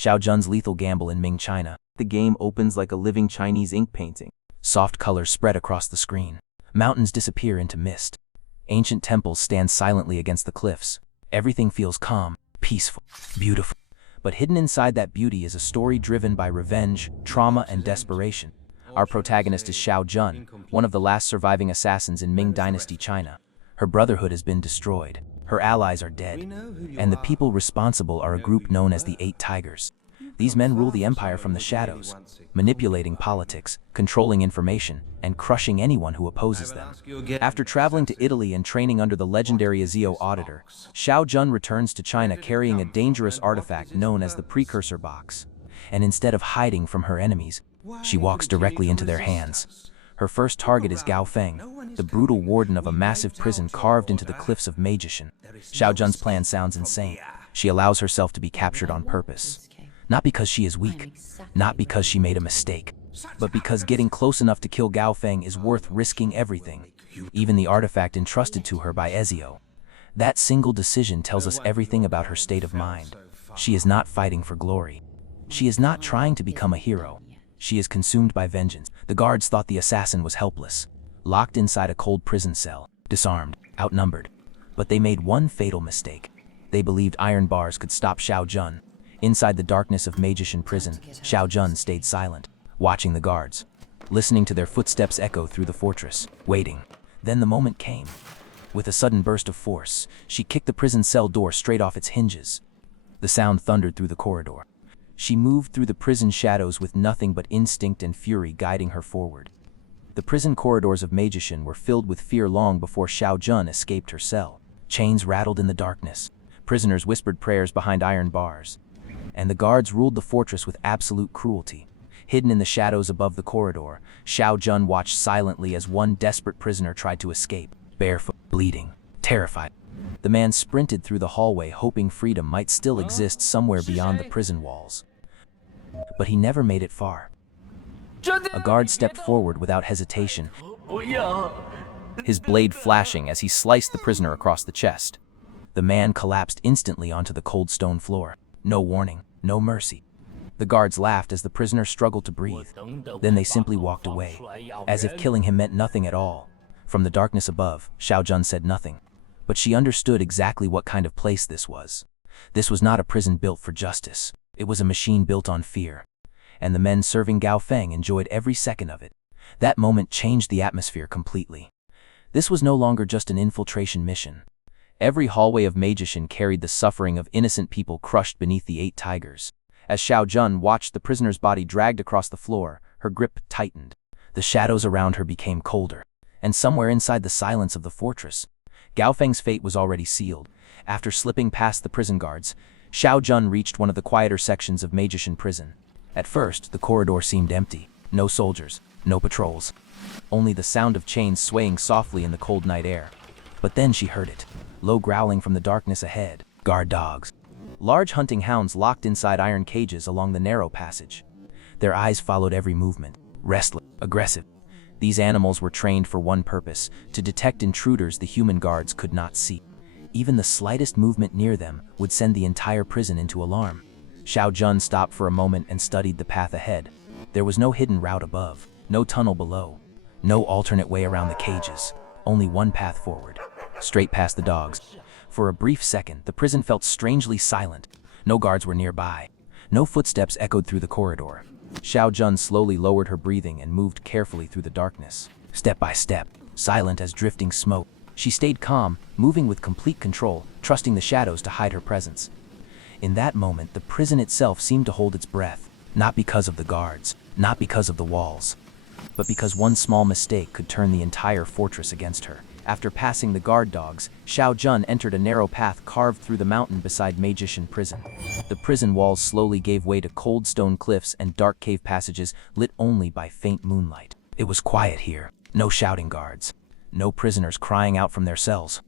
Shao Jun's lethal gamble in Ming China. The game opens like a living Chinese ink painting. Soft colors spread across the screen. Mountains disappear into mist. Ancient temples stand silently against the cliffs. Everything feels calm, peaceful, beautiful. But hidden inside that beauty is a story driven by revenge, trauma, and desperation. Our protagonist is Shao Jun, one of the last surviving assassins in Ming Dynasty China. Her brotherhood has been destroyed. Her allies are dead. And the people responsible are a group known as the Eight Tigers. These men rule the empire from the shadows, manipulating politics, controlling information, and crushing anyone who opposes them. After traveling to Italy and training under the legendary Ezio Auditor, Shao Jun returns to China carrying a dangerous artifact known as the Precursor Box. And instead of hiding from her enemies, she walks directly into their hands. Her first target is Gao Feng, the brutal warden of a massive prison carved into the cliffs of Magician. Shao Jun's plan sounds insane. She allows herself to be captured on purpose. Not because she is weak, not because she made a mistake, but because getting close enough to kill Gao Feng is worth risking everything, even the artifact entrusted to her by Ezio. That single decision tells us everything about her state of mind. She is not fighting for glory. She is not trying to become a hero. She is consumed by vengeance. The guards thought the assassin was helpless, locked inside a cold prison cell, disarmed, outnumbered. But they made one fatal mistake. They believed iron bars could stop Shao Jun. Inside the darkness of Magician prison, Shao Jun stayed silent, watching the guards, listening to their footsteps echo through the fortress, waiting. Then the moment came. With a sudden burst of force, she kicked the prison cell door straight off its hinges. The sound thundered through the corridor. She moved through the prison shadows with nothing but instinct and fury guiding her forward. The prison corridors of Magician were filled with fear long before Shao Jun escaped her cell. Chains rattled in the darkness. Prisoners whispered prayers behind iron bars. And the guards ruled the fortress with absolute cruelty. Hidden in the shadows above the corridor, Shao Jun watched silently as one desperate prisoner tried to escape, barefoot, bleeding, terrified. The man sprinted through the hallway hoping freedom might still exist somewhere beyond the prison walls. But he never made it far. A guard stepped forward without hesitation, his blade flashing as he sliced the prisoner across the chest. The man collapsed instantly onto the cold stone floor. No warning, no mercy. The guards laughed as the prisoner struggled to breathe. Then they simply walked away, as if killing him meant nothing at all. From the darkness above, Shao Jun said nothing. But she understood exactly what kind of place this was. This was not a prison built for justice. It was a machine built on fear. And the men serving Gao Feng enjoyed every second of it. That moment changed the atmosphere completely. This was no longer just an infiltration mission. Every hallway of Magician carried the suffering of innocent people crushed beneath the Eight Tigers. As Shao Jun watched the prisoner's body dragged across the floor, her grip tightened. The shadows around her became colder. And somewhere inside the silence of the fortress, Gao Feng's fate was already sealed. After slipping past the prison guards, Shao Jun reached one of the quieter sections of Magician prison. At first, the corridor seemed empty. No soldiers, no patrols. Only the sound of chains swaying softly in the cold night air. But then she heard it. Low growling from the darkness ahead. Guard dogs. Large hunting hounds locked inside iron cages along the narrow passage. Their eyes followed every movement. Restless, aggressive. These animals were trained for one purpose, to detect intruders the human guards could not see. Even the slightest movement near them would send the entire prison into alarm. Shao Jun stopped for a moment and studied the path ahead. There was no hidden route above, no tunnel below, no alternate way around the cages. Only one path forward. Straight past the dogs. For a brief second, the prison felt strangely silent. No guards were nearby. No footsteps echoed through the corridor. Shao Jun slowly lowered her breathing and moved carefully through the darkness. Step by step, silent as drifting smoke, she stayed calm, moving with complete control, trusting the shadows to hide her presence. In that moment, the prison itself seemed to hold its breath, not because of the guards, not because of the walls, but because one small mistake could turn the entire fortress against her. After passing the guard dogs, Shao Jun entered a narrow path carved through the mountain beside Magician prison. The prison walls slowly gave way to cold stone cliffs and dark cave passages lit only by faint moonlight. It was quiet here. No shouting guards. No prisoners crying out from their cells.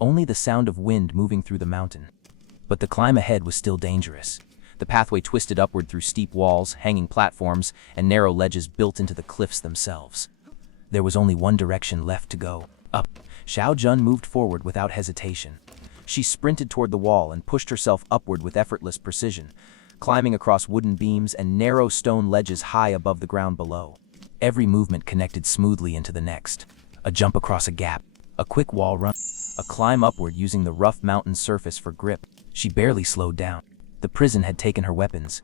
Only the sound of wind moving through the mountain. But the climb ahead was still dangerous. The pathway twisted upward through steep walls, hanging platforms, and narrow ledges built into the cliffs themselves. There was only one direction left to go. Up. Shao Jun moved forward without hesitation. She sprinted toward the wall and pushed herself upward with effortless precision. climbing across wooden beams and narrow stone ledges high above the ground below. Every movement connected smoothly into the next. A jump across a gap, a quick wall run, a climb upward using the rough mountain surface for grip. She barely slowed down. The prison had taken her weapons.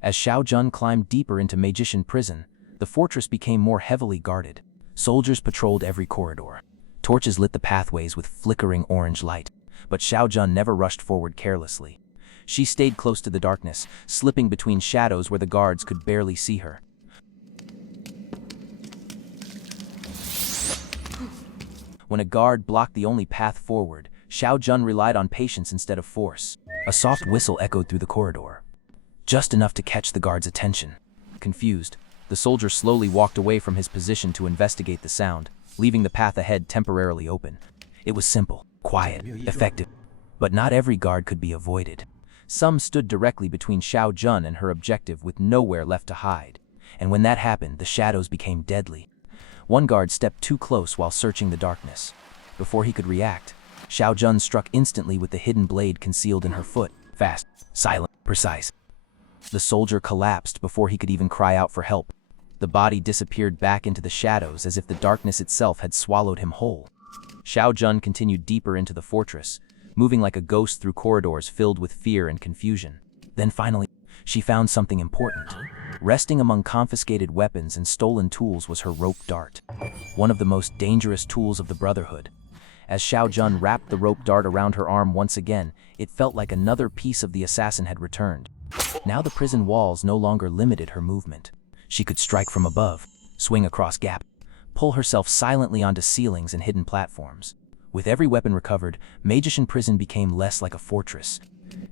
As Shao Jun climbed deeper into Magician Prison, the fortress became more heavily guarded. Soldiers patrolled every corridor. Torches lit the pathways with flickering orange light, but Shao Jun never rushed forward carelessly. She stayed close to the darkness, slipping between shadows where the guards could barely see her. When a guard blocked the only path forward, Shao Jun relied on patience instead of force. A soft whistle echoed through the corridor, just enough to catch the guard's attention. Confused, the soldier slowly walked away from his position to investigate the sound, leaving the path ahead temporarily open. It was simple, quiet, effective, but not every guard could be avoided. Some stood directly between Shao Jun and her objective with nowhere left to hide. And when that happened, the shadows became deadly. One guard stepped too close while searching the darkness. Before he could react, Shao Jun struck instantly with the hidden blade concealed in her foot. Fast, silent, precise. The soldier collapsed before he could even cry out for help. The body disappeared back into the shadows as if the darkness itself had swallowed him whole. Shao Jun continued deeper into the fortress, moving like a ghost through corridors filled with fear and confusion. Then finally, she found something important. Resting among confiscated weapons and stolen tools was her rope dart, one of the most dangerous tools of the Brotherhood. As Shao Jun wrapped the rope dart around her arm once again, it felt like another piece of the assassin had returned. Now the prison walls no longer limited her movement. She could strike from above, swing across gaps, pull herself silently onto ceilings and hidden platforms. With every weapon recovered, Magician Prison became less like a fortress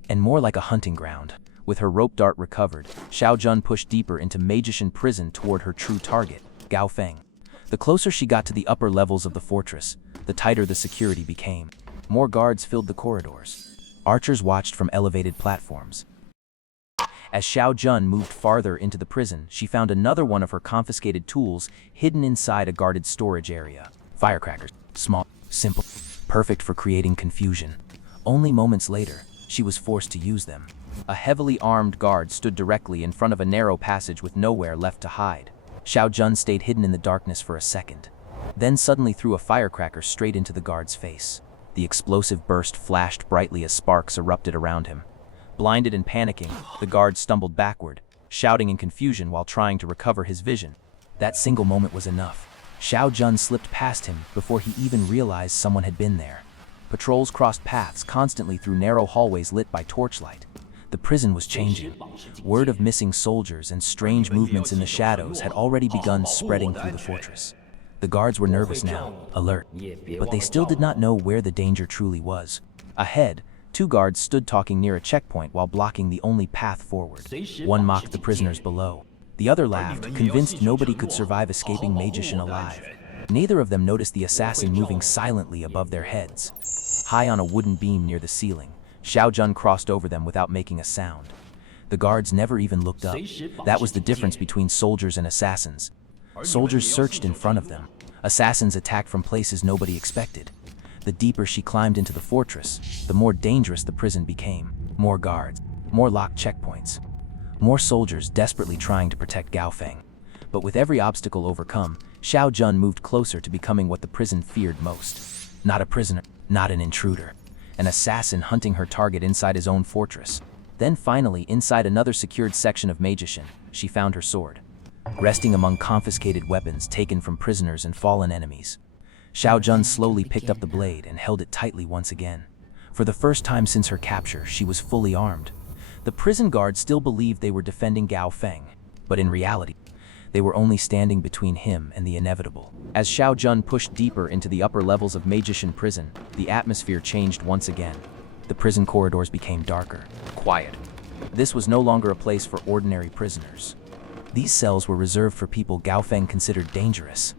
and more like a hunting ground. With her rope dart recovered, Shao Jun pushed deeper into Magician Prison toward her true target, Gao Feng. The closer she got to the upper levels of the fortress, the tighter the security became. More guards filled the corridors. Archers watched from elevated platforms. As Shao Jun moved farther into the prison, she found another one of her confiscated tools hidden inside a guarded storage area. Firecrackers, small, simple, perfect for creating confusion. Only moments later, she was forced to use them. A heavily armed guard stood directly in front of a narrow passage with nowhere left to hide. Shao Jun stayed hidden in the darkness for a second, then suddenly threw a firecracker straight into the guard's face. The explosive burst flashed brightly as sparks erupted around him. Blinded and panicking, the guard stumbled backward, shouting in confusion while trying to recover his vision. That single moment was enough. Shao Jun slipped past him before he even realized someone had been there. Patrols crossed paths constantly through narrow hallways lit by torchlight. The prison was changing. Word of missing soldiers and strange movements in the shadows had already begun spreading through the fortress. The guards were nervous now, alert, but they still did not know where the danger truly was. Ahead, two guards stood talking near a checkpoint while blocking the only path forward. One mocked the prisoners below. The other laughed, convinced nobody could survive escaping Magician alive. Neither of them noticed the assassin moving silently above their heads. High on a wooden beam near the ceiling, Shao Jun crossed over them without making a sound. The guards never even looked up. That was the difference between soldiers and assassins. Soldiers searched in front of them. Assassins attacked from places nobody expected. The deeper she climbed into the fortress, the more dangerous the prison became. More guards, more locked checkpoints, more soldiers desperately trying to protect Gao Feng. But with every obstacle overcome, Shao Jun moved closer to becoming what the prison feared most. Not a prisoner, not an intruder. An assassin hunting her target inside his own fortress. Then finally, inside another secured section of Magician, she found her sword, resting among confiscated weapons taken from prisoners and fallen enemies. Shao Jun slowly picked up the blade and held it tightly once again. For the first time since her capture, she was fully armed. The prison guards still believed they were defending Gao Feng, but in reality, they were only standing between him and the inevitable. As Shao Jun pushed deeper into the upper levels of Magician Prison, the atmosphere changed once again. The prison corridors became darker, quiet. This was no longer a place for ordinary prisoners. These cells were reserved for people Gao Feng considered dangerous.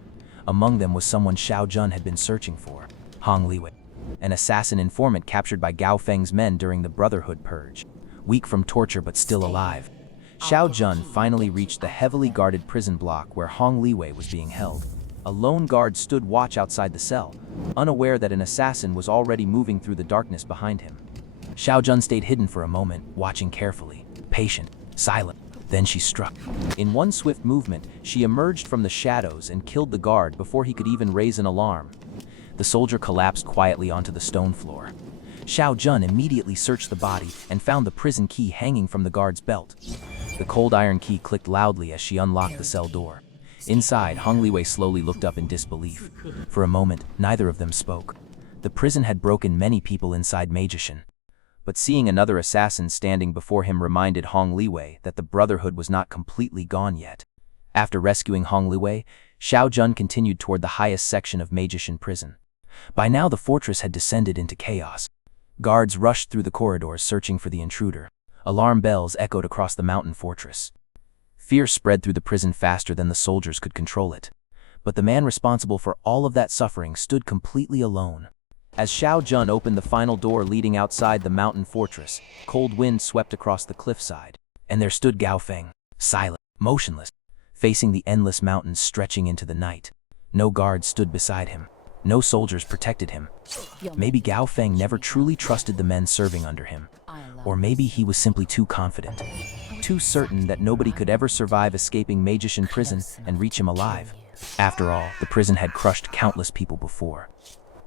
Among them was someone Shao Jun had been searching for, Hong Liwei, an assassin informant captured by Gao Feng's men during the Brotherhood purge. Weak from torture but still alive, Shao Jun finally reached the heavily guarded prison block where Hong Liwei was being held. A lone guard stood watch outside the cell, unaware that an assassin was already moving through the darkness behind him. Shao Jun stayed hidden for a moment, watching carefully. patient, silent. Then she struck. In one swift movement, she emerged from the shadows and killed the guard before he could even raise an alarm. The soldier collapsed quietly onto the stone floor. Shao Jun immediately searched the body and found the prison key hanging from the guard's belt. The cold iron key clicked loudly as she unlocked the cell door. Inside, Hong Liwei slowly looked up in disbelief. For a moment, neither of them spoke. The prison had broken many people inside Magician. But seeing another assassin standing before him reminded Hong Liwei that the Brotherhood was not completely gone yet. After rescuing Hong Liwei, Shao Jun continued toward the highest section of Magician prison. By now the fortress had descended into chaos. Guards rushed through the corridors searching for the intruder. Alarm bells echoed across the mountain fortress. Fear spread through the prison faster than the soldiers could control it. But the man responsible for all of that suffering stood completely alone. As Shao Jun opened the final door leading outside the mountain fortress, cold wind swept across the cliffside. And there stood Gao Feng, silent, motionless, facing the endless mountains stretching into the night. No guards stood beside him. No soldiers protected him. Maybe Gao Feng never truly trusted the men serving under him. Or maybe he was simply too confident, too certain that nobody could ever survive escaping Magician prison and reach him alive. After all, the prison had crushed countless people before.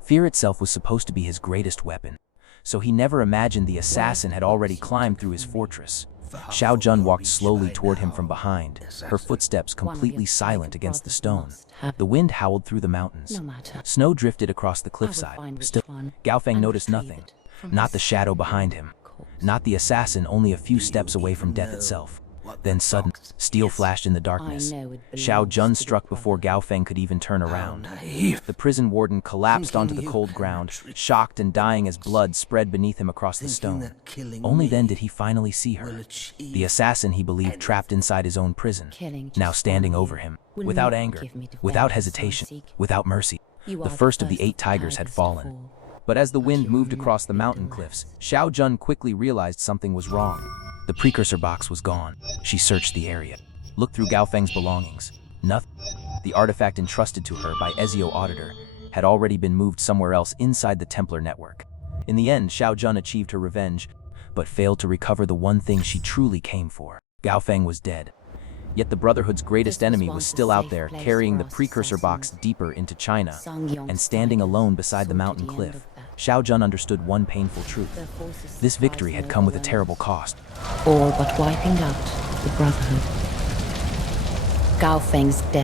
Fear itself was supposed to be his greatest weapon, so he never imagined the assassin had already climbed through his fortress. Shao Jun walked slowly toward him from behind, her footsteps completely silent against the stone. The wind howled through the mountains. Snow drifted across the cliffside. Still, Gao Feng noticed nothing. Not the shadow behind him. Not the assassin only a few steps away from death itself. Then suddenly, steel flashed in the darkness. Shao Jun struck before Gao Feng could even turn around. The prison warden collapsed onto the cold ground, shocked and dying as blood spread beneath him across the stone. Only then did he finally see her. The assassin he believed trapped inside his own prison, now standing over him. Without anger, without hesitation, without mercy, the first of the 8 tigers had fallen. But as the wind moved across the mountain cliffs, Shao Jun quickly realized something was wrong. The precursor box was gone. She searched the area, looked through Gao Feng's belongings. Nothing. The artifact entrusted to her by Ezio Auditor had already been moved somewhere else inside the Templar network. In the end, Shao Jun achieved her revenge, but failed to recover the one thing she truly came for. Gao Feng was dead. Yet the Brotherhood's greatest enemy was still out there, carrying the precursor box deeper into China, and standing alone beside the mountain cliff. Shao Jun understood one painful truth. This victory had come with a terrible cost. All but wiping out the Brotherhood. Gao Feng's death